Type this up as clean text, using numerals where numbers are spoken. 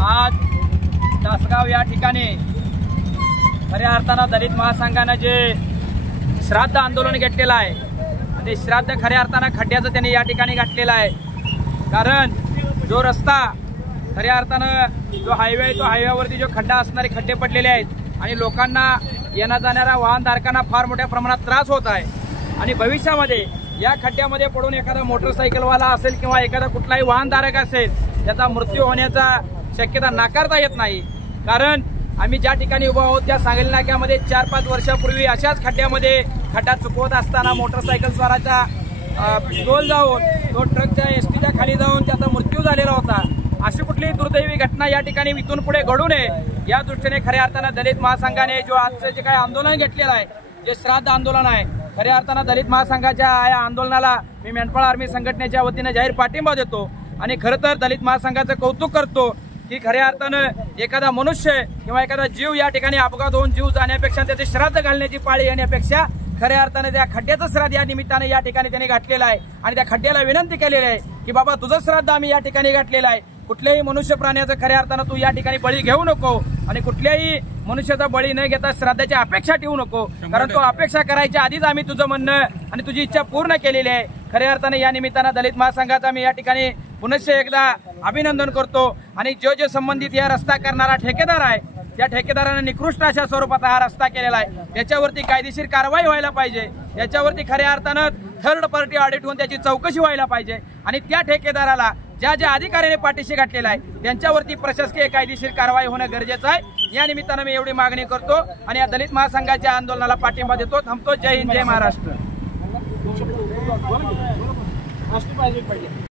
आज तासगाव या ठिकाणी खऱ्या अर्थानं दलित महासंघाने जे श्राद्ध आंदोलन घेतलेलं आहे ते श्राद्ध खऱ्या अर्थानं खड्ड्याचं त्यांनी या ठिकाणी घातलेलं आहे। कारण जो रस्ता खऱ्या अर्थानं जो हायवे आहे तो हायवेवरती जो खड्डा असणारे खड्डे पडलेले आहेत आणि लोकांना येणा जाणाऱ्या वाहनधारकांना फार मोठ्या प्रमाणात त्रास होत आहे आणि भविष्यामध्ये या खड्ड्यामध्ये पडून एखादा मोटरसायकलवाला असेल किंवा एखादा कुठलाही वाहनधारक असेल त्याचा मृत्यू होण्याचा शक्यता नाकारता येत नाही। कारण आम्ही ज्या ठिकाणी उभा आहोत त्या सांगली नाक्यामध्ये 4-5 वर्षापूर्वी अशाच खड्ड्यामध्ये खड्डा चुकवत असताना मोटरसायकल स्वाराचा तोल जाऊन तो ट्रकच्या एसटीच्या खाली जाऊन त्याचा मृत्यू झालेला होता। अशी कुठलीही दुर्दैवी घटना या ठिकाणी इथून पुढे घडू नये या दृष्टीने खऱ्या अर्थानं दलित महासंघाने जो आजचं जे काही आंदोलन घेतलेलं आहे जे श्राद्ध आंदोलन आहे खऱ्या अर्थानं दलित महासंघाच्या या आंदोलनाला मी मेंढपाळ आर्मी संघटनेच्या वतीने जाहीर पाठिंबा देतो आणि खरं तर दलित महासंघाचं कौतुक करतो की खऱ्या अर्थानं एखादा मनुष्य किंवा एखादा जीव या ठिकाणी अपघात होऊन जीव जाण्यापेक्षा त्याचे श्राद्ध घालण्याची पाळी येण्यापेक्षा खऱ्या अर्थाने त्या खड्ड्याचं श्राद्ध या निमित्ताने या ठिकाणी त्यांनी घातलेलं आहे आणि त्या खड्ड्याला विनंती केलेली आहे की बाबा तुझं श्राद्ध आम्ही या ठिकाणी घातलेलं आहे। कुठल्याही मनुष्य प्राण्याचं खऱ्या अर्थानं तू या ठिकाणी बळी घेऊ नको आणि कुठल्याही मनुष्याचा बळी न घेता श्राद्धाची अपेक्षा ठेवू नको। कारण तो अपेक्षा करायच्या आधीच आम्ही तुझं म्हणणं आणि तुझी इच्छा पूर्ण केलेली आहे। खऱ्या अर्थाने या निमित्तानं दलित महासंघाचा मी या ठिकाणी पुनश्च एकदा अभिनंदन करतो आणि जो संबंधित या रस्ता करणारा ठेकेदार आहे त्या ठेकेदाराने निकृष्ट अशा स्वरूपाचा हा रस्ता केलेला आहे त्याच्यावरती कायदेशीर कारवाई व्हायला पाहिजे। याच्यावरती खऱ्या अर्थानं थर्ड पार्टी ऑडिट होऊन त्याची चौकशी व्हायला पाहिजे आणि त्या ठेकेदाराला ज्या ज्या अधिकाऱ्याने पाठीशी घातलेला आहे त्यांच्यावरती प्रशासकीय कायदेशीर कारवाई होणं गरजेचं आहे। या निमित्तानं मी एवढी मागणी करतो आणि या दलित महासंघाच्या आंदोलनाला पाठिंबा देतो। थांबतो। जय हिंद जय महाराष्ट्र।